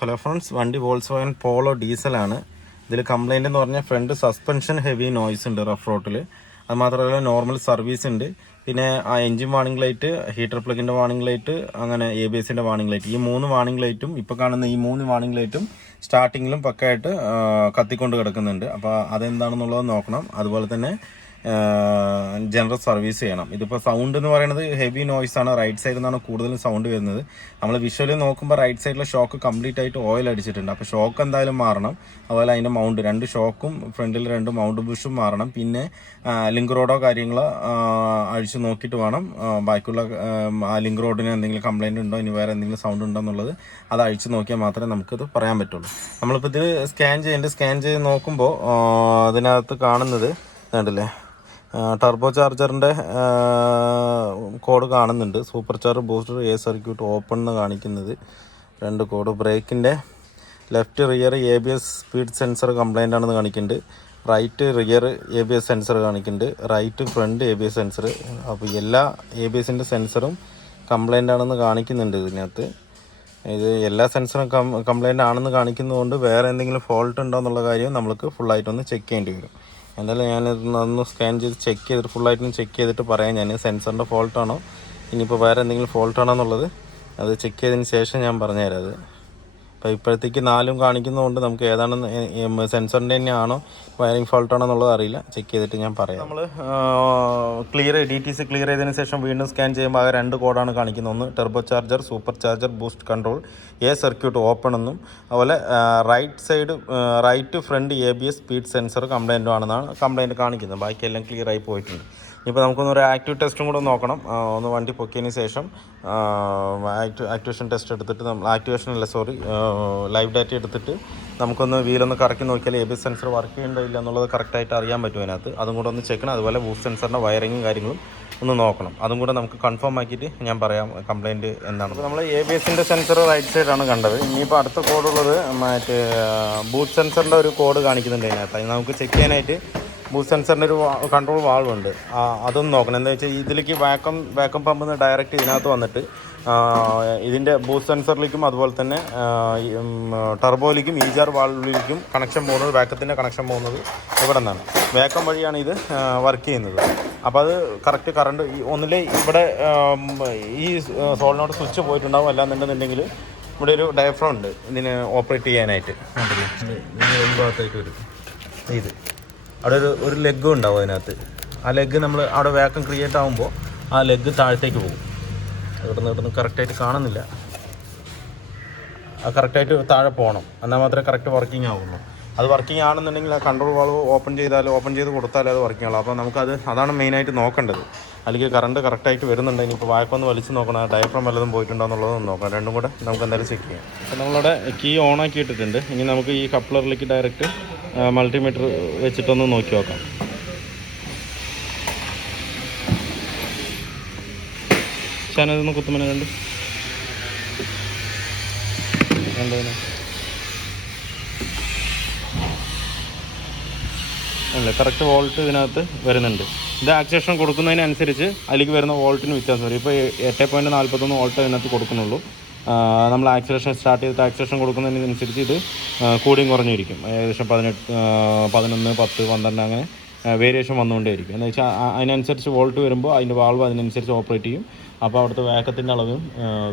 Hello friends, വണ്ടി Volkswagen Polo ഡീസലാണ്. ഇതിൽ കംപ്ലൈൻറ്റ് എന്ന് പറഞ്ഞാൽ ഫ്രണ്ട് സസ്പെൻഷൻ ഹെവി നോയ്സ് ഉണ്ട് റഫ് റോട്ടിൽ. അത് മാത്രമല്ല നോർമൽ സർവീസ് ഉണ്ട്. പിന്നെ ആ എൻജിൻ വാണിംഗ് ലൈറ്റ്, ഹീറ്റർ പ്ലഗിൻ്റെ വാണിംഗ് ലൈറ്റ്, അങ്ങനെ ABSൻ്റെ വാണിംഗ് ലൈറ്റ്, ഈ 3 വാണിംഗ് ലൈറ്റും ഇപ്പോൾ കാണുന്ന ഈ 3 വാണിംഗ് ലൈറ്റും സ്റ്റാർട്ടിങ്ങിലും പക്കയായിട്ട് കത്തിക്കൊണ്ട് കിടക്കുന്നുണ്ട്. അപ്പോൾ അതെന്താണെന്നുള്ളത് നോക്കണം. അതുപോലെ തന്നെ ജനറൽ സർവീസ് ചെയ്യണം. ഇതിപ്പോൾ സൗണ്ട് എന്ന് പറയുന്നത് ഹെവി നോയ്സ് ആണ്. റൈറ്റ് സൈഡിൽ നിന്നാണ് കൂടുതലും സൗണ്ട് വരുന്നത്. നമ്മൾ വിഷ്വലി നോക്കുമ്പോൾ റൈറ്റ് സൈഡിലെ ഷോക്ക് കംപ്ലീറ്റ് ആയിട്ട് ഓയിൽ അടിച്ചിട്ടുണ്ട്. അപ്പോൾ ഷോക്ക് എന്തായാലും മാറണം. അതുപോലെ അതിൻ്റെ മൗണ്ട്, 2 ഷോക്കും ഫ്രണ്ടിൽ 2 മൗണ്ട് ബുഷും മാറണം. പിന്നെ ലിങ്ക് റോഡോ കാര്യങ്ങളോ അഴിച്ച് നോക്കിയിട്ട് വേണം ബാക്കിയുള്ള ആ ലിങ്ക് റോഡിന് എന്തെങ്കിലും കംപ്ലൈൻറ്റ് ഉണ്ടോ, ഇനി വേറെ എന്തെങ്കിലും സൗണ്ട് ഉണ്ടോ എന്നുള്ളത് അത് അഴിച്ച് നോക്കിയാൽ മാത്രമേ നമുക്കിത് പറയാൻ പറ്റുള്ളൂ. നമ്മളിപ്പോൾ ഇതിൽ സ്കാൻ ചെയ്ത് നോക്കുമ്പോൾ അതിനകത്ത് കാണുന്നത് കണ്ടില്ലേ, ടർബോ ചാർജറിൻ്റെ കോഡ് കാണുന്നുണ്ട്. Super charger booster circuit open എന്ന് കാണിക്കുന്നത് 2 കോഡ്. ബ്രേക്കിൻ്റെ left rear ABS speed sensor complaint ആണെന്ന് കാണിക്കുന്നുണ്ട്. റൈറ്റ് റിയർ ABS സെൻസർ കാണിക്കുന്നുണ്ട്. Right front ABS sensor. അപ്പോൾ എല്ലാ ABSൻ്റെ സെൻസറും കംപ്ലൈൻ്റ് ആണെന്ന് കാണിക്കുന്നുണ്ട് ഇതിനകത്ത്. ഇത് എല്ലാ സെൻസറും കംപ്ലൈൻ്റ് ആണെന്ന് കാണിക്കുന്നതുകൊണ്ട് വേറെ എന്തെങ്കിലും ഫോൾട്ട് ഉണ്ടോ എന്നുള്ള കാര്യം നമ്മൾക്ക് ഫുള്ളായിട്ടൊന്ന് ചെക്ക് ചെയ്യേണ്ടി വരും. എന്തായാലും ഞാനിതൊന്ന് സ്കാൻ ചെയ്ത് ചെക്ക് ചെയ്തിട്ട് ഫുള്ളായിട്ടും ചെക്ക് ചെയ്തിട്ട് പറയാം ഞാൻ സെൻസറിൻ്റെ ഫോൾട്ടാണോ ഇനിയിപ്പോൾ വേറെ എന്തെങ്കിലും ഫോൾട്ടാണോ എന്നുള്ളത്. അത് ചെക്ക് ചെയ്തതിന് ശേഷം ഞാൻ പറഞ്ഞുതരാം അത്. അപ്പോൾ ഇപ്പോഴത്തേക്ക് 4 കാണിക്കുന്നതുകൊണ്ട് നമുക്ക് ഏതാണെന്ന് സെൻസറിൻ്റെ തന്നെയാണോ വയറിംഗ് ഫോൾട്ടാണോ എന്നുള്ളത് അറിയില്ല. ചെക്ക് ചെയ്തിട്ട് ഞാൻ പറയാം. നമ്മൾ DTC ക്ലിയർ ചെയ്തതിന് ശേഷം വീണ്ടും സ്കാൻ ചെയ്യുമ്പോൾ ആകെ 2 കോഡാണ് കാണിക്കുന്നത്. ഒന്ന് turbo charger, super charger boost control, circuit open എന്നും, അതുപോലെ right front ABS speed sensor കംപ്ലൈൻറ്റും ആണെന്നാണ് കംപ്ലൈൻറ്റ് കാണിക്കുന്നത്. ബാക്കിയെല്ലാം ക്ലിയർ ആയി പോയിട്ടുണ്ട്. ഇപ്പോൾ നമുക്കൊന്നൊരു ആക്റ്റീവ് ടെസ്റ്റും കൂടെ നോക്കണം. ഒന്ന് വണ്ടി പൊക്കിയതിന് ശേഷം ആക്ടിവേഷൻ ടെസ്റ്റ് എടുത്തിട്ട് ലൈവ് ഡാറ്റ എടുത്തിട്ട് നമുക്കൊന്ന് വീലൊന്ന് കറക്കി നോക്കിയാൽ ABS സെൻസർ വർക്ക് ചെയ്യണ്ടോ ഇല്ല എന്നുള്ളത് കറക്റ്റായിട്ട് അറിയാൻ പറ്റും അതിനകത്ത്. അതും കൂടെ ഒന്ന് ചെക്കണം. അതുപോലെ ബൂസ്റ്റ് സെൻസറിൻ്റെ വയറിങ്ങും കാര്യങ്ങളും ഒന്ന് നോക്കണം. അതും കൂടെ നമുക്ക് കൺഫേം ആക്കിയിട്ട് ഞാൻ പറയാം കംപ്ലയിൻറ്റ് എന്താണ്. അപ്പോൾ നമ്മൾ ABSൻ്റെ സെൻസർ റൈറ്റ് സൈഡാണ് കണ്ടത്. ഇനിയിപ്പോൾ അടുത്ത കോഡുള്ളത് മറ്റേ ബൂസ്റ്റ് സെൻസറിൻ്റെ ഒരു കോഡ് കാണിക്കുന്നുണ്ട് അതിനകത്ത്. അത് നമുക്ക് ചെക്ക് ചെയ്യാനായിട്ട് ബൂസ്റ്റ് സെൻസറിൻ്റെ ഒരു കൺട്രോൾ വാൾവുണ്ട്, അതൊന്നും നോക്കണം. എന്താ വെച്ചാൽ ഇതിലേക്ക് വാക്വം പമ്പിൽ നിന്ന് ഡയറക്റ്റ് ഇതിനകത്ത് വന്നിട്ട് ഇതിൻ്റെ ബൂസ്റ്റ് സെൻസറിലേക്കും അതുപോലെ തന്നെ ടർബോയിലേക്കും EGR വാൾവിലേക്കും കണക്ഷൻ പോകുന്നത്, വാക്കത്തിൻ്റെ കണക്ഷൻ പോകുന്നത് ഇവിടെ നിന്നാണ്. വാക്വം വഴിയാണ് ഇത് വർക്ക് ചെയ്യുന്നത്. അപ്പോൾ അത് കറക്റ്റ് കറണ്ട് ഒന്നിലെ ഇവിടെ ഈ സോളിനോട് സ്വിച്ച് പോയിട്ടുണ്ടാവും. അല്ലാന്നുണ്ടെന്നുണ്ടെങ്കിൽ ഇവിടെ ഒരു ഡയഫ്രം ഉണ്ട് ഇതിന് ഓപ്പറേറ്റ് ചെയ്യാനായിട്ട്. ഈ ഭാഗത്തായിട്ട് വരും ഇത്. അവിടെ ഒരു ലെഗും ഉണ്ടാവും അതിനകത്ത്. ആ ലെഗ് നമ്മൾ അവിടെ വാക്വം ക്രിയേറ്റ് ആകുമ്പോൾ ആ ലെഗ് താഴത്തേക്ക് പോകും. ഇവിടുന്ന് കറക്റ്റായിട്ട് കാണുന്നില്ല. ആ കറക്റ്റായിട്ട് താഴെ പോകണം, എന്നാൽ മാത്രമേ കറക്റ്റ് വർക്കിംഗ് ആവുള്ളൂ. അത് വർക്കിംഗ് ആണെന്നുണ്ടെങ്കിൽ ആ കൺട്രോൾ വാൾവ് ഓപ്പൺ ചെയ്ത് കൊടുത്താലേ അത് വർക്കിംഗ് ആവുള്ളൂ. അപ്പോൾ അതാണ് മെയിനായിട്ട് നോക്കേണ്ടത്. അല്ലെങ്കിൽ കറണ്ട് കറക്റ്റായിട്ട് വരുന്നുണ്ട്. ഇനിയിപ്പോൾ വാക്വം വലിച്ച് നോക്കണം, ഡയഫ്രം വല്ലതും പോയിട്ടുണ്ടോ എന്നുള്ളതൊന്നും നോക്കണം. രണ്ടും കൂടെ നമുക്ക് എന്തായാലും ചെക്ക് ചെയ്യാം. അപ്പോൾ നമ്മളുടെ കീ ഓൺ ആക്കി ഇട്ടിട്ടുണ്ട്. ഇനി നമുക്ക് ഈ കപ്ലറിലേക്ക് ഡയറക്റ്റ് മൾട്ടിമീറ്റർ വെച്ചിട്ടൊന്ന് നോക്കി നോക്കാം. ഞാനതൊന്ന് കുത്തുമന കണ്ട് അല്ലേ, കറക്റ്റ് വോൾട്ട് ഇതിനകത്ത് വരുന്നുണ്ട്. ഇത് ആക്സിലേഷൻ കൊടുക്കുന്നതിനനുസരിച്ച് അതിലേക്ക് വരുന്ന വോൾട്ടിന് വ്യത്യാസം വരും. ഇപ്പോൾ 8.41 വോൾട്ട് ഇതിനകത്ത് കൊടുക്കുന്നുള്ളൂ. നമ്മൾ ആക്സിലേഷൻ സ്റ്റാർട്ട് ചെയ്തിട്ട് ആക്സിലേഷൻ കൊടുക്കുന്നതിനനുസരിച്ച് ഇത് കൂടിയും കുറഞ്ഞിരിക്കും. ഏകദേശം 18, 11, 10, 12 അങ്ങനെ വേരിയേഷൻ വന്നുകൊണ്ടേയിരിക്കും. എന്ന് വെച്ചാൽ അതിനനുസരിച്ച് വോൾട്ട് വരുമ്പോൾ അതിൻ്റെ വാൾവ് അതിനനുസരിച്ച് ഓപ്പറേറ്റ് ചെയ്യും. അപ്പോൾ അവിടുത്തെ വാക്കത്തിൻ്റെ അളവും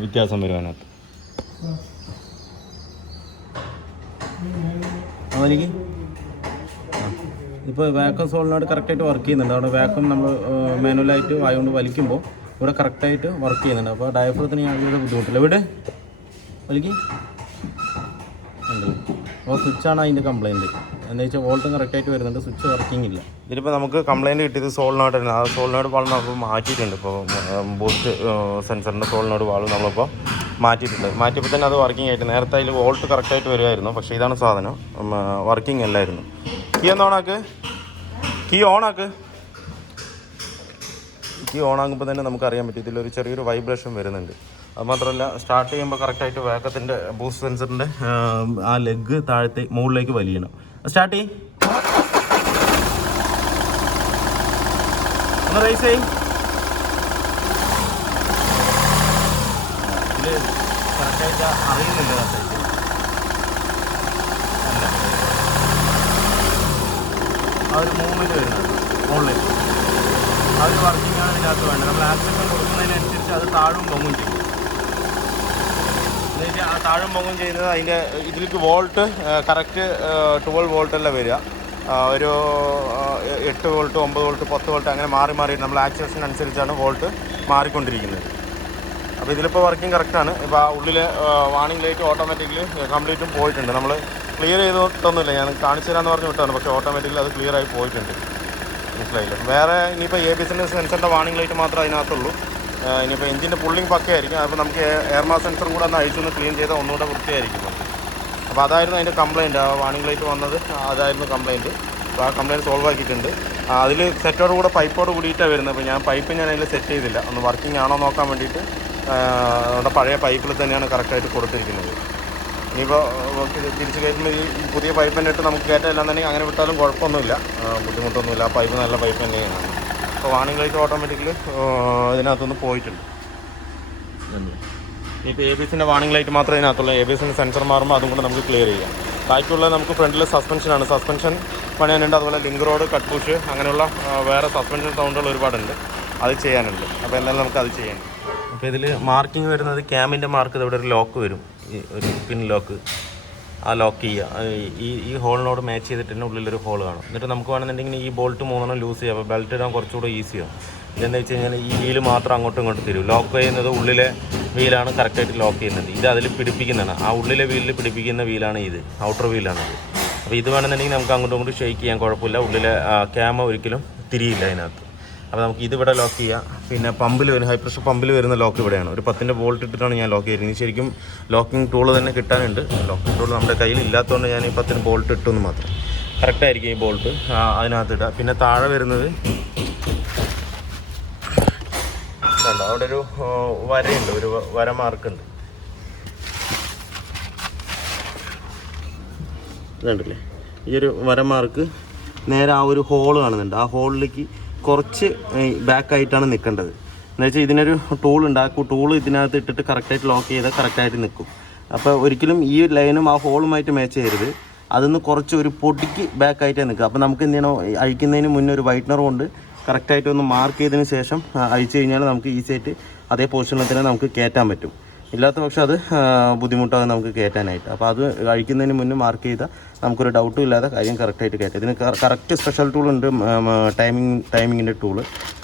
വ്യത്യാസം വരും അതിനകത്ത്. അതിലേക്ക് ഇപ്പോൾ വാക്വം സോളിനോട് കറക്റ്റായിട്ട് വർക്ക് ചെയ്യുന്നുണ്ട്. അവിടെ വാക്വം നമ്മൾ മാനുവലായിട്ട് ആയതുകൊണ്ട് വലിക്കുമ്പോൾ ഇവിടെ കറക്റ്റായിട്ട് വർക്ക് ചെയ്യുന്നുണ്ട്. അപ്പോൾ ഡയഫ്രത്തിന് യാതൊരു ബുദ്ധിമുട്ടില്ല. ഇവിടെ വലിക്ക് ഉണ്ട്. അപ്പോൾ സ്വിച്ചാണ് അതിൻ്റെ കംപ്ലയിൻറ്റ്. എന്താ വെച്ചാൽ വോൾട്ടും കറക്റ്റായിട്ട് വരുന്നുണ്ട്, സ്വിച്ച് വർക്കിംഗ് ഇല്ല. ഇതിലിപ്പോൾ നമുക്ക് കംപ്ലയിൻറ്റ് കിട്ടിയത് സോളിനോടായിരുന്നു. ആ സോളിനോട് വാൾവ് നമ്മൾ മാറ്റിയിട്ടുണ്ട്. ഇപ്പോൾ ബൂസ്റ്റ് സെൻസറിൻ്റെ സോളിനോട് വാൾവ് നമ്മളിപ്പോൾ മാറ്റിയപ്പോൾ തന്നെ അത് വർക്കിംഗ് ആയിട്ട്. നേരത്തെ അതിൽ വോൾട്ട് കറക്റ്റായിട്ട് വരുമായിരുന്നു. പക്ഷേ ഇതാണ് സാധനം, വർക്കിംഗ് അല്ലായിരുന്നു. കീ ഓണാക്ക്. കീ ഓണാകുമ്പോൾ തന്നെ നമുക്കറിയാൻ പറ്റും ഇതിലൊരു ചെറിയൊരു വൈബ്രേഷൻ വരുന്നുണ്ട്. അതുമാത്രമല്ല സ്റ്റാർട്ട് ചെയ്യുമ്പോൾ കറക്റ്റായിട്ട് വാക്കത്തിൻ്റെ ബൂസ്റ്റ് സെൻസറിൻ്റെ ആ ലെഗ് മുകളിലേക്ക് വലിയണം. സ്റ്റാർട്ട് ചെയ്യും, ഒന്ന് റേസ് ചെയ്യും. ഇത് കറക്റ്റായിട്ട് അറിയുന്നില്ല കറക്റ്റായിട്ട്. ആ ഒരു മൂവ്മെൻറ്റ് വരുന്നത് മുകളിൽ ആ ഒരു വർക്കിംഗാണ് ഇതിനകത്ത് വേണ്ടത്. നമ്മൾ ആക്സിലേഷൻ കൊടുക്കുന്നതിനനുസരിച്ച് അത് താഴും പൊങ്ങും ചെയ്യും. എന്നുവെച്ചാൽ ആ താഴും പൊങ്ങും ചെയ്യുന്നത് അതിൻ്റെ ഇതിലേക്ക് വോൾട്ട് കറക്റ്റ് 12 വോൾട്ടല്ല വരിക. ഒരു 8 വോൾട്ട് 9 വോൾട്ട് 10 വോൾട്ട് അങ്ങനെ മാറി മാറി നമ്മൾ ആക്സിലേഷൻ അനുസരിച്ചാണ് വോൾട്ട് മാറിക്കൊണ്ടിരിക്കുന്നത്. അപ്പോൾ ഇതിലിപ്പോൾ വർക്കിംഗ് കറക്റ്റാണ്. ഇപ്പോൾ ആ ഉള്ളിൽ വാർണിംഗ് ലൈറ്റ് ഓട്ടോമാറ്റിക്കലി കംപ്ലീറ്റും പോയിട്ടുണ്ട്. നമ്മൾ ക്ലിയർ ചെയ്തിട്ടൊന്നുമില്ല, ഞാൻ കാണിച്ചു തരാമെന്ന് പറഞ്ഞ് വിട്ടാണ്, പക്ഷേ ഓട്ടോമാറ്റിക്കലി അത് ക്ലിയറായി പോയിട്ടുണ്ട്. മനസ്സിലായില്ല. വേറെ ഇനിയിപ്പോൾ ABSൻ്റെ സെൻസറിൻ്റെ വാർണിംഗ് ലൈറ്റ് മാത്രമേ അതിനകത്തുള്ളൂ. ഇനിയിപ്പോൾ എഞ്ചിൻ്റെ പുള്ളിങ് പക്കയായിരിക്കും. അപ്പോൾ നമുക്ക് എയർ മാസ് സെൻസറും കൂടെ ഒന്ന് അഴിച്ചൊന്ന് ക്ലീൻ ചെയ്താൽ ഒന്നുകൂടെ വൃത്തിയായിരിക്കും. അപ്പോൾ അതായിരുന്നു അതിൻ്റെ കംപ്ലയിൻറ്റ്. ആ വാർണിംഗ് ലൈറ്റ് വന്നത് അതായിരുന്നു കംപ്ലയിൻറ്റ്. അപ്പോൾ ആ കംപ്ലയിൻറ്റ് സോൾവ് ആക്കിയിട്ടുണ്ട്. അതിൽ സെറ്റോട് കൂടെ പൈപ്പോട് കൂടിയിട്ടാണ് വരുന്നത്. അപ്പോൾ ഞാൻ പൈപ്പ് ഞാൻ അതിൽ സെറ്റ് ചെയ്തില്ല, ഒന്ന് വർക്കിംഗ് ആണോ നോക്കാൻ വേണ്ടിയിട്ട് നമ്മുടെ പഴയ പൈപ്പിൽ തന്നെയാണ് കറക്റ്റായിട്ട് കൊടുത്തിരിക്കുന്നത്. ഇനിയിപ്പോൾ തിരിച്ച് കയറ്റുമ്പോൾ ഈ പുതിയ പൈപ്പ് തന്നെ ഇട്ട് നമുക്ക് കയറ്റാനില്ലാന്നുണ്ടെങ്കിൽ അങ്ങനെ വിട്ടാലും കുഴപ്പമൊന്നുമില്ല, ബുദ്ധിമുട്ടൊന്നുമില്ല. ആ പൈപ്പ് നല്ല പൈപ്പ് തന്നെയാണ്. അപ്പോൾ വാർണിംഗ് ലൈറ്റ് ഓട്ടോമാറ്റിക്കലി ഇതിനകത്തുനിന്ന് പോയിട്ടുണ്ട്. ഇപ്പോൾ ABSൻ്റെ വാർണിംഗ് ലൈറ്റ് മാത്രമേ ഇതിനകത്തുള്ളൂ. ABSൻ്റെ സെൻസർ മാറുമ്പോൾ അതും കൂടെ നമുക്ക് ക്ലിയർ ചെയ്യാം. ബാക്കിയുള്ളത് നമുക്ക് ഫ്രണ്ടിൽ സസ്പെൻഷനാണ്. സസ്പെൻഷൻ പണിയാനുണ്ട്. അതുപോലെ ലിങ്ക് റോഡ്, കട്ട് പുഷ്, അങ്ങനെയുള്ള വേറെ സസ്പെൻഷൻ സൗണ്ടുകൾ ഒരുപാടുണ്ട്, അത് ചെയ്യാനുണ്ട്. അപ്പോൾ എന്തായാലും നമുക്ക് അത് ചെയ്യാൻ. അപ്പോൾ ഇതിൽ മാർക്കിങ് വരുന്നത് ക്യാമിൻ്റെ മാർക്ക്. ഇവിടെ ഒരു ലോക്ക് വരും, ഒരു പിൻ ലോക്ക്. ആ ലോക്ക് ചെയ്യുക, ഈ ഹോളിനോട് മാച്ച് ചെയ്തിട്ട് തന്നെ ഉള്ളിലൊരു ഹോൾ കാണും. എന്നിട്ട് നമുക്ക് വേണമെന്നുണ്ടെങ്കിൽ ഈ ബോൾട്ട് 3 ലൂസ് ചെയ്യാം. അപ്പോൾ ബെൽറ്റ് ഇടാൻ കുറച്ചുകൂടെ ഈസിയാവും. ഇതെന്താ വെച്ച് കഴിഞ്ഞാൽ ഈ വീല് മാത്രം അങ്ങോട്ടും ഇങ്ങോട്ടും തരും. ലോക്ക് ചെയ്യുന്നത് ഉള്ളിലെ വീലാണ് കറക്റ്റായിട്ട് ലോക്ക് ചെയ്യുന്നത്. ഇത് അതിൽ പിടിപ്പിക്കുന്നതാണ്. ആ ഉള്ളിലെ വീലിൽ പിടിപ്പിക്കുന്ന വീലാണ് ഇത്, ഔട്ടർ വീലാണിത്. അപ്പോൾ ഇത് വേണമെന്നുണ്ടെങ്കിൽ നമുക്ക് അങ്ങോട്ടും ഇങ്ങോട്ടും ഷെയ്ക്ക് ചെയ്യാൻ കുഴപ്പമില്ല. ഉള്ളിലെ ക്യാമ ഒരിക്കലും തിരിയില്ല അതിനകത്ത്. അപ്പോൾ നമുക്ക് ഇതിവിടെ ലോക്ക് ചെയ്യാം. പിന്നെ പമ്പിൽ വരുന്ന ഹൈ പ്രഷർ പമ്പിൽ വരുന്ന ലോക്ക് ഇവിടെയാണ്. ഒരു 10 വോൾട്ട് ഇട്ടിട്ടാണ് ഞാൻ ലോക്ക് ചെയ്യുന്നത്. ശരിക്കും ലോക്കിംഗ് ടൂൾ തന്നെ കിട്ടാനുണ്ട്. ലോക്കിംഗ് ടൂൾ നമ്മുടെ കയ്യിൽ ഇല്ലാത്തതുകൊണ്ട് ഞാൻ ഈ 10 ബോൾട്ട് ഇട്ടെന്ന് മാത്രം. കറക്റ്റായിരിക്കും ഈ ബോൾട്ട് അതിനകത്ത് ഇടുക. പിന്നെ താഴെ വരുന്നത് കണ്ടോ, അവിടെ ഒരു വരയുണ്ട്, ഒരു വര മാർക്കുണ്ട്. ഇതുണ്ടല്ലേ, ഈ ഒരു വര മാർക്ക് നേരെ ആ ഒരു ഹോള് കാണുന്നുണ്ട്. ആ ഹോളിലേക്ക് കുറച്ച് ബാക്കായിട്ടാണ് നിൽക്കേണ്ടത്. എന്ന് വെച്ചാൽ ഇതിനൊരു ടൂൾ ഉണ്ട്. ആ ടൂൾ ഇതിനകത്ത് ഇട്ടിട്ട് കറക്റ്റായിട്ട് ലോക്ക് ചെയ്താൽ കറക്റ്റായിട്ട് നിൽക്കും. അപ്പോൾ ഒരിക്കലും ഈ ലൈനും ആ ഹോളുമായിട്ട് മാച്ച് ചെയ്യരുത്. അതൊന്ന് കുറച്ച് ഒരു പൊടിക്ക് ബാക്കായിട്ടേ നിൽക്കുക. അപ്പോൾ നമുക്ക് എന്ത് ചെയ്യണം, അഴിക്കുന്നതിന് മുന്നേ ഒരു വൈറ്റ്നർ കൊണ്ട് കറക്റ്റായിട്ട് ഒന്ന് മാർക്ക് ചെയ്തതിന് ശേഷം അഴിച്ചു കഴിഞ്ഞാൽ നമുക്ക് ഈസിയായിട്ട് അതേ പൊസിഷനിൽ തന്നെ നമുക്ക് കയറ്റാൻ പറ്റും. ഇല്ലാത്ത പക്ഷം അത് ബുദ്ധിമുട്ടാകും നമുക്ക് കയറ്റാനായിട്ട്. അപ്പോൾ അത് അഴിക്കുന്നതിന് മുന്നേ മാർക്ക് ചെയ്താൽ നമുക്കൊരു ഡൗട്ടും ഇല്ലാതെ കാര്യം കറക്റ്റായിട്ട് കയറ്റാം. ഇതിന് കറക്റ്റ് സ്പെഷ്യൽ ടൂൾ ഉണ്ട്, ടൈമിങ്ങിൻ്റെ ടൂള്.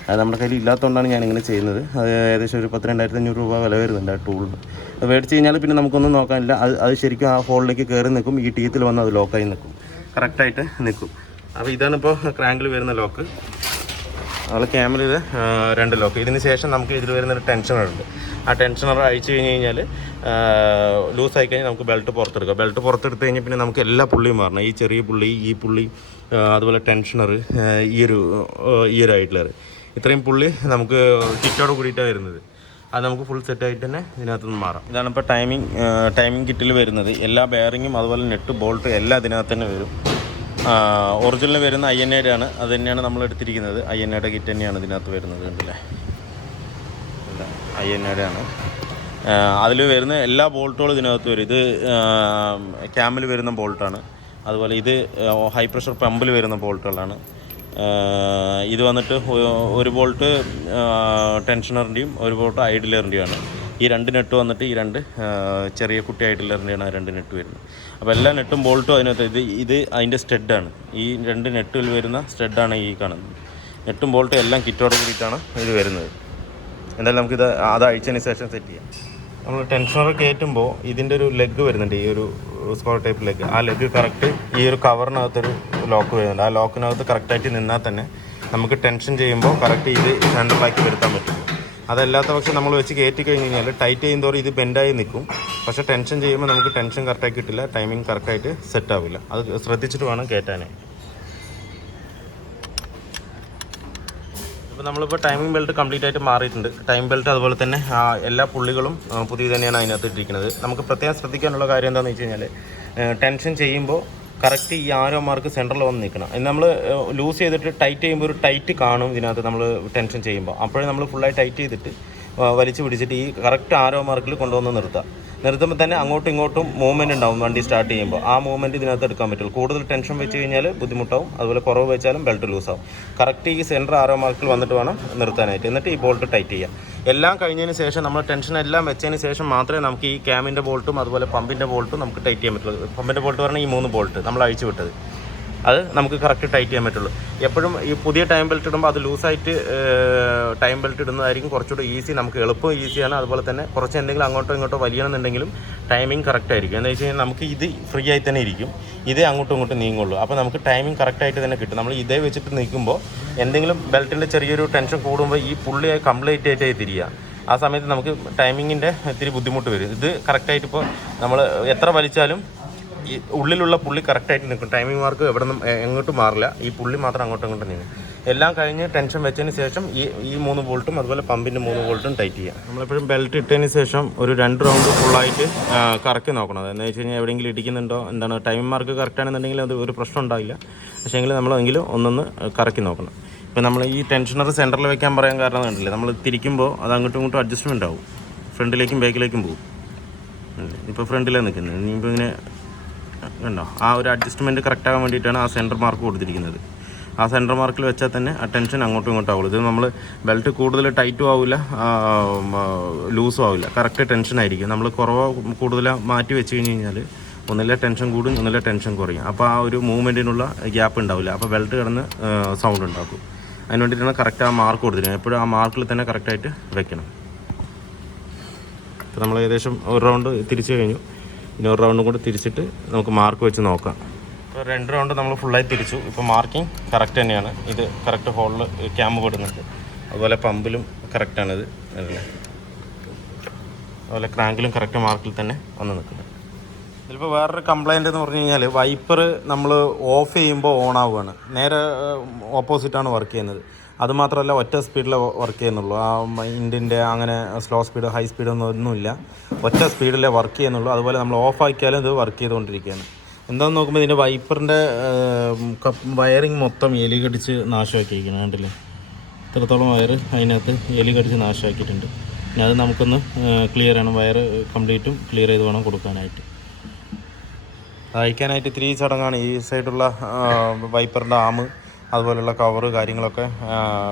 അത് നമ്മുടെ കയ്യിൽ ഇല്ലാത്തതുകൊണ്ടാണ് ഞാനിങ്ങനെ ചെയ്യുന്നത്. അത് ഏകദേശം ഒരു 12,500 രൂപ വില വരുന്നുണ്ട് ആ ടൂളിന്. അത് മേടിച്ച് കഴിഞ്ഞാൽ പിന്നെ നമുക്കൊന്നും നോക്കാനില്ല. അത് ശരിക്കും ആ ഹോളിലേക്ക് കയറി നിൽക്കും. ഈ ടീത്തിൽ വന്ന് അത് ലോക്കായി നിൽക്കും, കറക്റ്റായിട്ട് നിൽക്കും. അപ്പോൾ ഇതാണിപ്പോൾ ക്രാങ്കിൽ വരുന്ന ലോക്ക്. അതുപോലെ ക്യാമറയിൽ 2 ലോക്ക്. ഇതിന് ശേഷം നമുക്ക് ഇതിൽ വരുന്നൊരു ടെൻഷനറുണ്ട്. ആ ടെൻഷനർ അഴിച്ചു കഴിഞ്ഞ് കഴിഞ്ഞാൽ ലൂസായി കഴിഞ്ഞാൽ നമുക്ക് ബെൽറ്റ് പുറത്തെടുക്കാം. ബെൽറ്റ് പുറത്തെടുത്ത് കഴിഞ്ഞാൽ പിന്നെ നമുക്ക് എല്ലാ പുള്ളിയും മാറണം. ഈ ചെറിയ പുള്ളി, ഈ പുള്ളി, അതുപോലെ ടെൻഷനർ, ഈ ഒരു ഐറ്റ്ലർ, ഇത്രയും പുള്ളി നമുക്ക് കിറ്റോട് കൂടിയിട്ടാണ് വരുന്നത്. അത് നമുക്ക് ഫുൾ സെറ്റായിട്ട് തന്നെ ഇതിനകത്തുനിന്ന് മാറാം. ഇതാണിപ്പോൾ ടൈമിംഗ് കിറ്റിൽ വരുന്നത്. എല്ലാ ബെയറിങ്ങും അതുപോലെ നെറ്റ് ബോൾട്ട് എല്ലാം ഇതിനകത്ത് തന്നെ വരും. ഒറിജിനൽ വരുന്ന INA ആണ്. അത് തന്നെയാണ് നമ്മൾ എടുത്തിരിക്കുന്നത്. INA കിറ്റ് തന്നെയാണ് ഇതിനകത്ത് വരുന്നത്. കണ്ടില്ലേ, INA ആണ്. അതിൽ വരുന്ന എല്ലാ ബോൾട്ടുകളും ഇതിനകത്ത് വരും. ഇത് ക്യാമിൽ വരുന്ന ബോൾട്ടാണ്. അതുപോലെ ഇത് ഹൈ പ്രഷർ പമ്പിൽ വരുന്ന ബോൾട്ടുകളാണ്. ഇത് വന്നിട്ട് ഒരു ബോൾട്ട് ടെൻഷനറിൻ്റെയും ഒരു ബോൾട്ട് ഐഡിലറിൻ്റെയുമാണ്. ഈ 2 നെട്ട് വന്നിട്ട് ഈ 2 ചെറിയ കുട്ടി ഐഡിലറിൻ്റെയാണ് 2 നെട്ട് വരുന്നത്. അപ്പോൾ എല്ലാ നെട്ടും ബോൾട്ടും അതിനകത്ത് ഇത് അതിൻ്റെ സ്റ്റെഡാണ്. ഈ 2 നെട്ടിൽ വരുന്ന സ്റ്റെഡാണ് ഈ കാണുന്നത്. നെട്ടും ബോൾട്ടും എല്ലാം കിറ്റോട് കൂടിയിട്ടാണ് ഇത് വരുന്നത്. എന്തായാലും നമുക്കിത് അത് അഴിച്ചതിന് ശേഷം സെറ്റ് ചെയ്യാം. നമ്മൾ ടെൻഷനർ കയറ്റുമ്പോൾ ഇതിൻ്റെ ഒരു ലെഗ് വരുന്നുണ്ട്, ഈ ഒരു സ്ക്വയർ ടൈപ്പ് ലെഗ്. ആ ലെഗ് കറക്റ്റ് ഈ ഒരു കവറിനകത്തൊരു ലോക്ക് വരുന്നുണ്ട്. ആ ലോക്കിനകത്ത് കറക്റ്റായിട്ട് നിന്നാൽ തന്നെ നമുക്ക് ടെൻഷൻ ചെയ്യുമ്പോൾ കറക്റ്റ് ഇത് സെൻറ്ററിലാക്കി വരുത്താൻ പറ്റും. അതല്ലാത്ത പക്ഷം നമ്മൾ വെച്ച് കയറ്റി കഴിഞ്ഞ് കഴിഞ്ഞാൽ ടൈറ്റ് ചെയ്യുന്നതോറും ഇത് ബെൻഡായി നിൽക്കും. പക്ഷേ ടെൻഷൻ ചെയ്യുമ്പോൾ നമുക്ക് ടെൻഷൻ കറക്റ്റായി കിട്ടില്ല, ടൈമിങ് കറക്റ്റായിട്ട് സെറ്റ് ആവില്ല. അത് ശ്രദ്ധിച്ചിട്ട് വേണം കയറ്റാനായി. ഇപ്പോൾ നമ്മളിപ്പോൾ ടൈമിംഗ് ബെൽറ്റ് കംപ്ലീറ്റ് ആയിട്ട് മാറിയിട്ടുണ്ട്. ടൈം ബെൽറ്റ് അതുപോലെ തന്നെ എല്ലാ പുള്ളികളും പുതിയ തന്നെയാണ് അതിനകത്ത് ഇട്ടിരിക്കുന്നത്. നമുക്ക് പ്രത്യേകം ശ്രദ്ധിക്കാനുള്ള കാര്യം എന്താണെന്ന് വെച്ച് കഴിഞ്ഞാൽ ടെൻഷൻ ചെയ്യുമ്പോൾ കറക്റ്റ് ഈ ആരോ മാർക്ക് സെൻറ്ററിൽ വന്ന് നിൽക്കണം. നമ്മൾ ലൂസ് ചെയ്തിട്ട് ടൈറ്റ് ചെയ്യുമ്പോൾ ഒരു ടൈറ്റ് കാണും ഇതിനകത്ത് നമ്മൾ ടെൻഷൻ ചെയ്യുമ്പോൾ. അപ്പോഴേ നമ്മൾ ഫുള്ളായി ടൈറ്റ് ചെയ്തിട്ട് വലിച്ചു പിടിച്ചിട്ട് ഈ കറക്റ്റ് ആരോ മാർക്കിൽ കൊണ്ടുവന്ന് നിർത്തുക. നിർത്തുമ്പോൾ തന്നെ അങ്ങോട്ടും ഇങ്ങോട്ടും മൂവ്മെൻറ്റ് ഉണ്ടാവും വണ്ടി സ്റ്റാർട്ട് ചെയ്യുമ്പോൾ. ആ മൂവ്മെൻറ്റ് ഇതിനകത്ത് എടുക്കാൻ പറ്റുള്ളൂ. കൂടുതൽ ടെൻഷൻ വെച്ച് കഴിഞ്ഞാൽ ബുദ്ധിമുട്ടാവും. അതുപോലെ കുറവ് വെച്ചാലും ബെൽറ്റ് ലൂസാവും. കറക്റ്റ് ഈ സെൻറ്റർ ആരോ മാർക്കിൽ വന്നിട്ട് വേണം നിർത്താനായിട്ട്. എന്നിട്ട് ഈ ബോൾട്ട് ടൈറ്റ് ചെയ്യുക. എല്ലാം കഴിഞ്ഞതിന് ശേഷം നമ്മൾ ടെൻഷൻ എല്ലാം വെച്ചതിന് ശേഷം മാത്രമേ നമുക്ക് ഈ ക്യാമിൻ്റെ ബോൾട്ടും അതുപോലെ പമ്പിൻ്റെ ബോൾട്ടും നമുക്ക് ടൈറ്റ് ചെയ്യാൻ പറ്റുള്ളൂ. പമ്പിൻ്റെ ബോൾട്ട് പറഞ്ഞാൽ ഈ 3 ബോൾട്ട് നമ്മൾ അഴിച്ചു വിട്ടത്, അത് നമുക്ക് കറക്റ്റ് ടൈറ്റ് ചെയ്യാൻ പറ്റുള്ളൂ. എപ്പോഴും ഈ പുതിയ ടൈം ബെൽറ്റ് ഇടുമ്പോൾ അത് ലൂസായിട്ട് ടൈം ബെൽറ്റ് ഇടുന്നതായിരിക്കും കുറച്ചുകൂടി ഈസി. നമുക്ക് എളുപ്പം ഈസിയാണ്. അതുപോലെ തന്നെ കുറച്ച് എന്തെങ്കിലും അങ്ങോട്ടോ ഇങ്ങോട്ടോ വലിയണമെന്നുണ്ടെങ്കിലും ടൈമിംഗ് കറക്റ്റ് ആയിരിക്കും. എന്ന് വെച്ച് കഴിഞ്ഞാൽ നമുക്ക് ഇത് ഫ്രീ ആയി തന്നെ ഇരിക്കും, ഇതേ അങ്ങോട്ടും ഇങ്ങോട്ടും നീങ്ങുള്ളൂ. അപ്പോൾ നമുക്ക് ടൈമിംഗ് കറക്റ്റായിട്ട് തന്നെ കിട്ടും. നമ്മൾ ഇതേ വെച്ചിട്ട് നിൽക്കുമ്പോൾ എന്തെങ്കിലും ബെൽറ്റിൻ്റെ ചെറിയൊരു ടെൻഷൻ കൂടുമ്പോൾ ഈ പുള്ളി കംപ്ലീറ്റ് ആയിട്ടായി തിരിയുക. ആ സമയത്ത് നമുക്ക് ടൈമിങ്ങിൻ്റെ ഇത്തിരി ബുദ്ധിമുട്ട് വരും. ഇത് കറക്റ്റായിട്ട് ഇപ്പോൾ നമ്മൾ എത്ര വലിച്ചാലും ഈ ഉള്ളിലുള്ള പുള്ളി കറക്റ്റായിട്ട് നിൽക്കും. ടൈമിംഗ് മാർക്ക് എവിടെ നിന്നും എങ്ങോട്ടും മാറില്ല. ഈ പുള്ളി മാത്രം അങ്ങോട്ടും ഇങ്ങോട്ടും നീങ്ങും. എല്ലാം കഴിഞ്ഞ് ടെൻഷൻ വെച്ചതിന് ശേഷം ഈ 3 ബോൾട്ടും അതുപോലെ പമ്പിൻ്റെ 3 ബോൾട്ടും ടൈറ്റ് ചെയ്യുക. നമ്മളെപ്പോഴും ബെൽറ്റ് ഇട്ടതിന് ശേഷം ഒരു 2 റൗണ്ട് ഫുള്ളായിട്ട് കറക്കി നോക്കണം. അതെന്ന് വെച്ച് കഴിഞ്ഞാൽ എവിടെയെങ്കിലും ഇടിക്കുന്നുണ്ടോ എന്താണ്. ടൈമിംഗ് മാർക്ക് കറക്റ്റാണെന്നുണ്ടെങ്കിൽ അത് ഒരു പ്രശ്നം ഉണ്ടാവില്ല. പക്ഷേ എങ്കിൽ നമ്മളെങ്കിലും ഒന്നൊന്ന് കറക്കി നോക്കണം. ഇപ്പോൾ നമ്മൾ ഈ ടെൻഷനർ സെൻറ്ററിൽ വെക്കാൻ പറയാൻ കാരണം കണ്ടില്ലേ, നമ്മൾ തിരിക്കുമ്പോൾ അത് അങ്ങോട്ടും ഇങ്ങോട്ടും അഡ്ജസ്റ്റ്മെൻ്റ് ആവും. ഫ്രണ്ടിലേക്കും ബാക്കിലേക്കും പോകും. ഇപ്പോൾ ഫ്രണ്ടിലാണ് നിൽക്കുന്നത്. ഇനിയിപ്പോൾ ഇങ്ങനെ ഉണ്ടോ, ആ ഒരു അഡ്ജസ്റ്റ്മെൻറ്റ് കറക്റ്റാകാൻ വേണ്ടിയിട്ടാണ് ആ സെൻറ്റർ മാർക്ക് കൊടുത്തിരിക്കുന്നത്. ആ സെൻറ്റർ മാർക്കിൽ വെച്ചാൽ തന്നെ ആ ടെൻഷൻ അങ്ങോട്ടും ഇങ്ങോട്ടും ആവുള്ളൂ. ഇത് നമ്മൾ ബെൽറ്റ് കൂടുതൽ ടൈറ്റും ആവില്ല ലൂസും ആവില്ല, കറക്റ്റ് ടെൻഷൻ ആയിരിക്കും. നമ്മൾ കുറവോ കൂടുതലോ മാറ്റി വെച്ച് കഴിഞ്ഞ് കഴിഞ്ഞാൽ ഒന്നിലെ ടെൻഷൻ കൂടും, ഒന്നിലെ ടെൻഷൻ കുറയും. അപ്പോൾ ആ ഒരു മൂവ്മെൻറ്റിനുള്ള ഗ്യാപ്പ് ഉണ്ടാവില്ല. അപ്പോൾ ബെൽറ്റ് കിടന്ന് സൗണ്ട് ഉണ്ടാക്കും. അതിന് വേണ്ടിയിട്ടാണ് കറക്റ്റ് ആ മാർക്ക് കൊടുത്തിരിക്കുന്നത്. എപ്പോഴും ആ മാർക്കിൽ തന്നെ കറക്റ്റായിട്ട് വെക്കണം. ഇപ്പോൾ നമ്മൾ ഏകദേശം ഒരു റൗണ്ട് തിരിച്ചു കഴിഞ്ഞു. ഇനി ഒരു റൗണ്ടും കൂടി തിരിച്ചിട്ട് നമുക്ക് മാർക്ക് വെച്ച് നോക്കാം. ഇപ്പോൾ 2 റൗണ്ട് നമ്മൾ ഫുള്ളായി തിരിച്ചു. ഇപ്പോൾ മാർക്കിംഗ് കറക്റ്റ് തന്നെയാണ്. ഇത് കറക്റ്റ് ഹോളിൽ ക്യാമ്പ് പെടുന്നുണ്ട്. അതുപോലെ പമ്പിലും കറക്റ്റാണിത്. അതുപോലെ ക്രാങ്കിലും കറക്റ്റ് മാർക്കിൽ തന്നെ വന്ന് നിൽക്കുന്നത്. ഇതിലിപ്പോൾ വേറൊരു കംപ്ലയിൻ്റ് എന്ന് പറഞ്ഞു കഴിഞ്ഞാൽ വൈപ്പർ നമ്മൾ ഓഫ് ചെയ്യുമ്പോൾ ഓൺ ആവുകയാണ്. നേരെ ഓപ്പോസിറ്റാണ് വർക്ക് ചെയ്യുന്നത്. അതുമാത്രമല്ല ഒറ്റ സ്പീഡിൽ വർക്ക് ചെയ്യുന്നുള്ളൂ. ആ ഇൻഡിൻ്റെ അങ്ങനെ സ്ലോ സ്പീഡ് ഹൈ സ്പീഡ് ഒന്നുമില്ല, ഒറ്റ സ്പീഡിലേ വർക്ക് ചെയ്യുന്നുള്ളൂ. അതുപോലെ നമ്മൾ ഓഫ് ആക്കിയാലും ഇത് വർക്ക് ചെയ്തുകൊണ്ടിരിക്കുകയാണ്. എന്താണെന്ന് നോക്കുമ്പോൾ ഇതിൻ്റെ വൈപ്പറിൻ്റെ വയറിങ് മൊത്തം എലി കടിച്ച് നാശമാക്കിയിരിക്കണം. കണ്ടില്ലേ, ഇത്രത്തോളം വയർ അതിനകത്ത് എലി കടിച്ച് നാശമാക്കിയിട്ടുണ്ട്. പിന്നെ അത് നമുക്കൊന്ന് ക്ലിയർ ചെയ്യണം. വയർ കംപ്ലീറ്റും ക്ലിയർ ചെയ്ത് വേണം കൊടുക്കാനായിട്ട്. അയക്കാനായിട്ട് 3 ചടങ്ങാണ്. ഈ സൈഡുള്ള വൈപ്പറിൻ്റെ ആം അതുപോലുള്ള കവറ് കാര്യങ്ങളൊക്കെ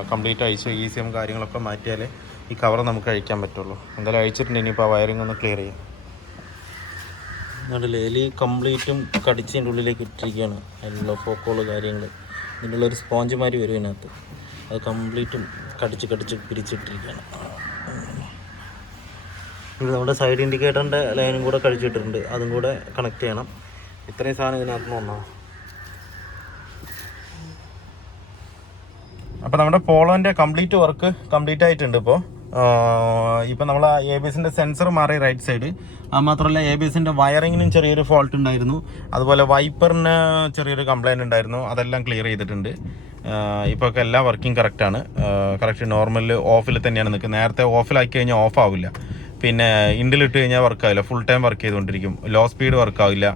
കംപ്ലീറ്റ് അഴിച്ച് ECM കാര്യങ്ങളൊക്കെ മാറ്റിയാലേ ഈ കവർ നമുക്ക് അഴിക്കാൻ പറ്റുള്ളൂ. എന്തായാലും അഴിച്ചിട്ടുണ്ട്. ഇനിയിപ്പോൾ ആ വയറിംഗ് ഒന്ന് ക്ലിയർ ചെയ്യാം. അതുകൊണ്ട് എലി കംപ്ലീറ്റും കടിച്ചതിൻ്റെ ഉള്ളിലേക്ക് ഇട്ടിരിക്കുകയാണ്. അതിനുള്ള ഫോക്കോള് കാര്യങ്ങൾ ഇതിനുള്ള ഒരു സ്പോഞ്ച് മാതിരി വരും ഇതിനകത്ത്. അത് കംപ്ലീറ്റും കടിച്ച് പിരിച്ചിട്ടിരിക്കുകയാണ്. ഇത് നമ്മുടെ സൈഡ് ഇൻഡിക്കേറ്ററിൻ്റെ ലൈനും കൂടെ കഴിച്ചിട്ടുണ്ട്. അതും കൂടെ കണക്ട് ചെയ്യണം. ഇത്രയും സാധനം ഇതിനകത്ത് നിന്ന് വന്നോ. അപ്പോൾ നമ്മുടെ പോളോൻ്റെ കംപ്ലീറ്റ് വർക്ക് കംപ്ലീറ്റ് ആയിട്ടുണ്ട്. ഇപ്പോൾ നമ്മൾ ABSൻ്റെ സെൻസർ മാറി റൈറ്റ് സൈഡ്. അത് മാത്രമല്ല ABSൻ്റെ വയറിങ്ങിനും ചെറിയൊരു ഫോൾട്ട് ഉണ്ടായിരുന്നു. അതുപോലെ വൈപ്പറിന് ചെറിയൊരു കംപ്ലയിൻറ്റ് ഉണ്ടായിരുന്നു. അതെല്ലാം ക്ലിയർ ചെയ്തിട്ടുണ്ട്. ഇപ്പോൾ ഒക്കെ എല്ലാം വർക്കിംഗ് കറക്റ്റാണ്. കറക്റ്റ് നോർമൽ ഓഫിൽ തന്നെയാണ് നിൽക്കുന്നത്. നേരത്തെ ഓഫിലാക്കി കഴിഞ്ഞാൽ ഓഫ് ആവില്ല. പിന്നെ ഇൻഡിലിട്ട് കഴിഞ്ഞാൽ വർക്കാവില്ല. ഫുൾ ടൈം വർക്ക് ചെയ്തുകൊണ്ടിരിക്കും. ലോ സ്പീഡ് വർക്കാവില്ല,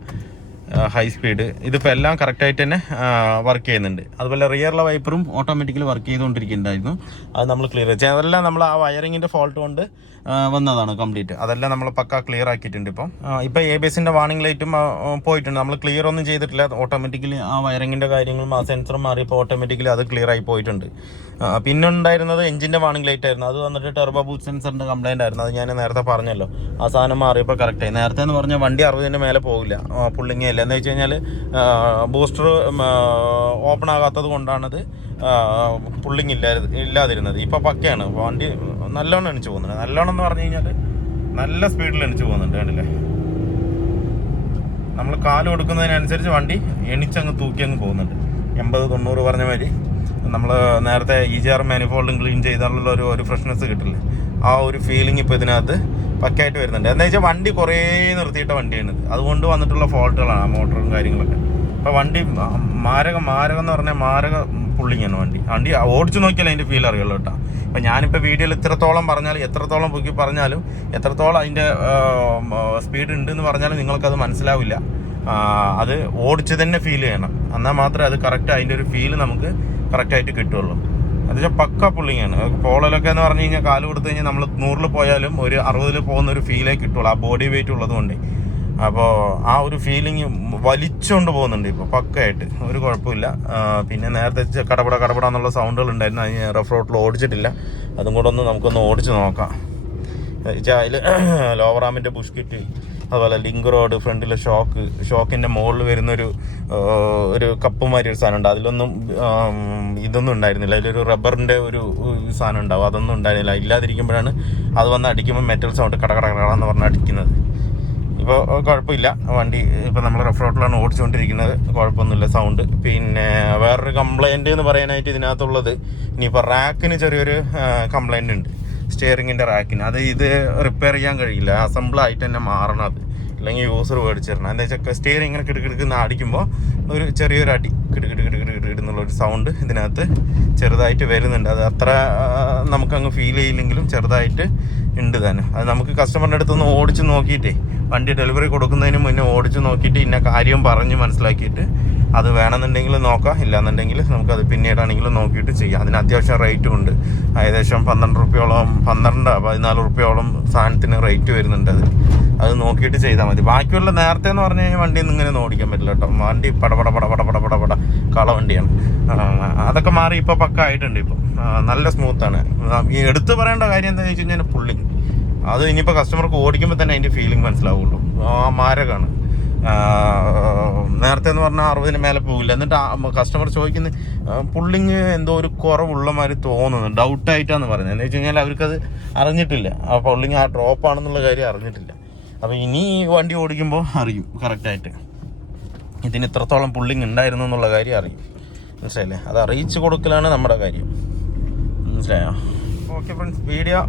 ഹൈ സ്പീഡ്. ഇതിപ്പോൾ എല്ലാം കറക്റ്റായിട്ട് തന്നെ വർക്ക് ചെയ്യുന്നുണ്ട്. അതുപോലെ റിയറിലെ വൈപ്പറും ഓട്ടോമാറ്റിക്കലി വർക്ക് ചെയ്തുകൊണ്ടിരിക്കുന്നുണ്ടായിരുന്നു. അത് നമ്മൾ ക്ലിയർ ചെയ്ത് അതെല്ലാം നമ്മൾ ആ വയറിങ്ങിൻ്റെ ഫോൾട്ട് കൊണ്ട് വന്നതാണ് കംപ്ലീറ്റ്. അതെല്ലാം നമ്മൾ പക്ക ക്ലിയർ ആക്കിയിട്ടുണ്ട്. ഇപ്പോൾ ABSൻ്റെ വാർണിംഗ് ലൈറ്റും പോയിട്ടുണ്ട്. നമ്മൾ ക്ലിയർ ഒന്നും ചെയ്തിട്ടില്ല. ഓട്ടോമാറ്റിക്കലി ആ വയറിങ്ങിൻ്റെ കാര്യങ്ങളും ആ സെൻസറും മാറിയപ്പോൾ ഓട്ടോമാറ്റിക്കലി അത് ക്ലിയർ ആയി പോയിട്ടുണ്ട്. പിന്നെ ഉണ്ടായിരുന്നത് എഞ്ചിൻ്റെ വാർണിംഗ് ലൈറ്റ് ആയിരുന്നു. അത് വന്നിട്ട് ടെർബോ ബൂസ്റ്റ് സെൻസറിൻ്റെ കംപ്ലയിൻ്റ് ആയിരുന്നു. അത് ഞാൻ നേരത്തെ പറഞ്ഞല്ലോ. ആ സാധനം മാറിയപ്പോൾ കറക്റ്റായി. നേരത്തെ എന്ന് പറഞ്ഞാൽ വണ്ടി 60-ന്റെ മേലെ പോകില്ല, പുള്ളിങ്ങേ ഇല്ല. എന്ന് വെച്ച് കഴിഞ്ഞാൽ ബൂസ്റ്റർ ഓപ്പൺ ആകാത്തത് കൊണ്ടാണത് പുള്ളിങ് ഇല്ലാതിരുന്നത്. ഇപ്പോൾ പക്കയാണ്. വണ്ടി നല്ലോണം എണിച്ച് പോകുന്നുണ്ട്. നല്ലോണം എന്ന് പറഞ്ഞു കഴിഞ്ഞാൽ നല്ല സ്പീഡിൽ എണിച്ച് പോകുന്നുണ്ട്. കണ്ടില്ലേ, നമ്മൾ കാല് കൊടുക്കുന്നതിനനുസരിച്ച് വണ്ടി എണിച്ചങ്ങ് തൂക്കി അങ്ങ് പോകുന്നുണ്ട്. 80-90 പറഞ്ഞ മാതിരി നമ്മൾ നേരത്തെ EGR മാനിഫോൾഡും ക്ലീൻ ചെയ്താലുള്ള ഒരു ഫ്രഷ്നെസ് കിട്ടില്ലേ, ആ ഒരു ഫീലിംഗ് ഇപ്പോൾ ഇതിനകത്ത് പക്കയായിട്ട് വരുന്നുണ്ട്. എന്താ വെച്ചാൽ വണ്ടി കുറേ നിർത്തിയിട്ട വണ്ടിയാണ്. അതുകൊണ്ട് വന്നിട്ടുള്ള ഫോൾട്ടുകളാണ് ആ മോട്ടറും കാര്യങ്ങളൊക്കെ. അപ്പോൾ വണ്ടി മാരകം എന്ന് പറഞ്ഞാൽ മാരക പുള്ളിങ്ങാണ് വണ്ടി ഓടിച്ചു നോക്കിയാൽ അതിൻ്റെ ഫീൽ അറിയുള്ളൂ കേട്ടോ. അപ്പോൾ ഞാനിപ്പോൾ വീഡിയോയിൽ ഇത്രത്തോളം പറഞ്ഞാലും എത്രത്തോളം പൊക്കി പറഞ്ഞാലും എത്രത്തോളം അതിൻ്റെ സ്പീഡ് ഉണ്ടെന്ന് പറഞ്ഞാലും നിങ്ങൾക്കത് മനസ്സിലാവില്ല. അത് ഓടിച്ച് തന്നെ ഫീൽ ചെയ്യണം. എന്നാൽ മാത്രമേ അത് കറക്റ്റ് അതിൻ്റെ ഒരു ഫീല് നമുക്ക് കറക്റ്റായിട്ട് കിട്ടുള്ളൂ. എന്നുവെച്ചാൽ പക്ക പുള്ളിങ്ങാണ്. പോളോയിലൊക്കെ എന്ന് പറഞ്ഞു കഴിഞ്ഞാൽ കാല് കൊടുത്തു കഴിഞ്ഞാൽ നമ്മൾ 100 പോയാലും ഒരു 60 പോകുന്ന ഒരു ഫീലേ കിട്ടുള്ളൂ, ആ ബോഡി വെയിറ്റ് ഉള്ളത് കൊണ്ട്. അപ്പോൾ ആ ഒരു ഫീലിംഗ് വലിച്ചുകൊണ്ട് പോകുന്നുണ്ട് ഇപ്പോൾ പക്കയായിട്ട്, ഒരു കുഴപ്പമില്ല. പിന്നെ നേരത്തെ കടപട എന്നുള്ള സൗണ്ടുകൾ ഉണ്ടായിരുന്നു, അത് റഫ് റോഡിൽ ഓടിച്ചിട്ടില്ല. അതും കൂടെ നമുക്കൊന്ന് ഓടിച്ച് നോക്കാം. അതിൽ ലോവർ ആമിൻ്റെ പുഷ് കിറ്റ്, അതുപോലെ ലിങ്ക് റോഡ്, ഫ്രണ്ടിലെ ഷോക്കിൻ്റെ മുകളിൽ വരുന്നൊരു കപ്പുമാതിരി ഒരു സാധനം ഉണ്ട്. അതിലൊന്നും ഇതൊന്നും ഉണ്ടായിരുന്നില്ല, അതിലൊരു റബ്ബറിൻ്റെ ഒരു സാധനം ഉണ്ടാവും, അതൊന്നും ഉണ്ടായിരുന്നില്ല. ഇല്ലാതിരിക്കുമ്പോഴാണ് അത് വന്ന് അടിക്കുമ്പോൾ മെറ്റൽ സൗണ്ട് കടന്ന് പറഞ്ഞ് അടിക്കുന്നത്. ഇപ്പോൾ കുഴപ്പമില്ല, വണ്ടി ഇപ്പോൾ നമ്മൾ റഫ് റോഡിലാണ് ഓടിച്ചുകൊണ്ടിരിക്കുന്നത്, കുഴപ്പമൊന്നുമില്ല സൗണ്ട്. പിന്നെ വേറൊരു കംപ്ലൈൻറ്റ് എന്ന് പറയാനായിട്ട് ഇതിനകത്തുള്ളത്, ഇനിയിപ്പോൾ റാക്കിന് ചെറിയൊരു കംപ്ലൈൻ്റ് ഉണ്ട്, സ്റ്റിയറിങ്ങിൻ്റെ റാക്കിന്. അത് ഇത് റിപ്പയർ ചെയ്യാൻ കഴിയില്ല, അസംബിളായിട്ട് തന്നെ മാറണം അത്, അല്ലെങ്കിൽ യൂസർ മേടിച്ച് തരണം. എന്താ വെച്ചാൽ സ്റ്റിയറിങ് ഇങ്ങനെ കിടുക്കിടുക്കുന്ന അടിക്കുമ്പോൾ ഒരു ചെറിയൊരു അടി കിടുകിടുന്നുള്ളൊരു സൗണ്ട് ഇതിനകത്ത് ചെറുതായിട്ട് വരുന്നുണ്ട്. അത് അത്ര നമുക്കങ്ങ് ഫീൽ ചെയ്യില്ലെങ്കിലും ചെറുതായിട്ട് ഉണ്ട് തന്നെ. അത് നമുക്ക് കസ്റ്റമറിൻ്റെ അടുത്തൊന്ന് ഓടിച്ച് നോക്കിയിട്ടേ, വണ്ടി ഡെലിവറി കൊടുക്കുന്നതിന് മുന്നേ ഓടിച്ച് നോക്കിയിട്ട് ഇന്ന കാര്യം പറഞ്ഞ് മനസ്സിലാക്കിയിട്ട് അത് വേണമെന്നുണ്ടെങ്കിൽ നോക്കാം, ഇല്ലാന്നുണ്ടെങ്കിൽ നമുക്കത് പിന്നീടാണെങ്കിലും നോക്കിയിട്ട് ചെയ്യാം. അതിന് അത്യാവശ്യം റേറ്റും ഉണ്ട്, ഏകദേശം 12 റുപ്യോളം 14 റുപ്യോളം സാധനത്തിന് റേറ്റ് വരുന്നുണ്ട്. അത് നോക്കിയിട്ട് ചെയ്താൽ മതി. ബാക്കിയുള്ള നേരത്തെ എന്ന് പറഞ്ഞു കഴിഞ്ഞാൽ വണ്ടിയൊന്നും ഇങ്ങനെ ഓടിക്കാൻ പറ്റില്ല കേട്ടോ, വണ്ടി പടപട കള വണ്ടിയാണ്. അതൊക്കെ മാറി ഇപ്പോൾ പക്ക ആയിട്ടുണ്ട്, ഇപ്പം നല്ല സ്മൂത്താണ്. ഈ എടുത്തു പറയേണ്ട കാര്യം എന്താണെന്ന് വെച്ച് കഴിഞ്ഞാൽ പുള്ളിങ്, അത് ഇനിയിപ്പോൾ കസ്റ്റമർക്ക് ഓടിക്കുമ്പോൾ തന്നെ അതിൻ്റെ ഫീലിംഗ് മനസ്സിലാവുള്ളൂ, മാരകമാണ്. നേരത്തെ എന്ന് പറഞ്ഞാൽ 60-ന് മേലെ പോകില്ല. എന്നിട്ട് കസ്റ്റമർ ചോദിക്കുന്നത് പുള്ളിങ് എന്തോ ഒരു കുറവുള്ള മാതിരി തോന്നുന്നു, ഡൗട്ടായിട്ടാന്ന് പറയുന്നത്. എന്ന് വെച്ച് കഴിഞ്ഞാൽ അവർക്കത് അറിഞ്ഞിട്ടില്ല, ആ പുള്ളിങ് ആ ഡ്രോപ്പാണെന്നുള്ള കാര്യം അറിഞ്ഞിട്ടില്ല. അപ്പോൾ ഇനി വണ്ടി ഓടിക്കുമ്പോൾ അറിയും കറക്റ്റായിട്ട് ഇതിന് ഇത്രത്തോളം പുള്ളിങ് ഉണ്ടായിരുന്നു എന്നുള്ള കാര്യം അറിയും, മനസ്സിലായില്ലേ? അത് അറിയിച്ചു കൊടുക്കലാണ് നമ്മുടെ കാര്യം, മനസ്സിലായോ? ഓക്കെ ഫ്രണ്ട്സ്, വീഡിയോ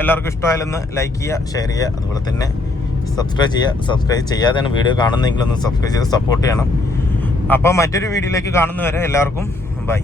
എല്ലാവർക്കും ഇഷ്ടമായാലൊന്ന് ലൈക്ക് ചെയ്യുക, ഷെയർ ചെയ്യുക, അതുപോലെ തന്നെ സബ്സ്ക്രൈബ് ചെയ്യാതെയാണ് വീഡിയോ കാണുന്നതെങ്കിൽ ഒന്ന് സബ്സ്ക്രൈബ് ചെയ്ത് സപ്പോർട്ട് ചെയ്യണം. അപ്പോൾ മറ്റൊരു വീഡിയോയിലേക്ക് കാണുന്നവരെ എല്ലാവർക്കും ബൈ.